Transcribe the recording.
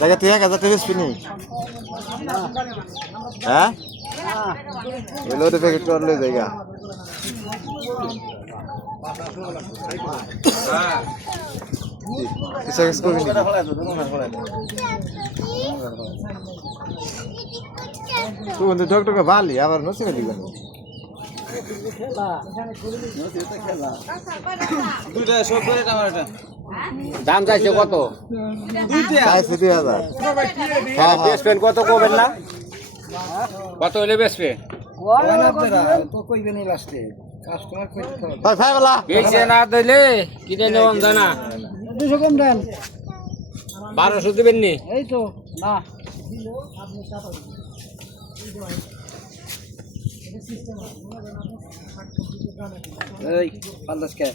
জায়গা তুই 1000 টাকা স্পিনি হ্যাঁ এলো রে প্যাকেট করলে জায়গা কিসে কিস করবি নি তুই বন্ধু ডক্টর কা ভালি আবার নসিবে দিবেন দুইটা সব করে টমেটো দাম চাইছে কত? দুইটা চাইছে 2000 হ্যাঁ বেচবেন কত কবেন না? কত হলে বেচবে? তো কইবেন লাস্টে কাস্টমার কইতে হবে ভাই ভাইলা বেচে না দিলে কিনে নেওয়াম জানা 200 কম দেন 1200 দিবেন নি? এই তো না এই 50 কে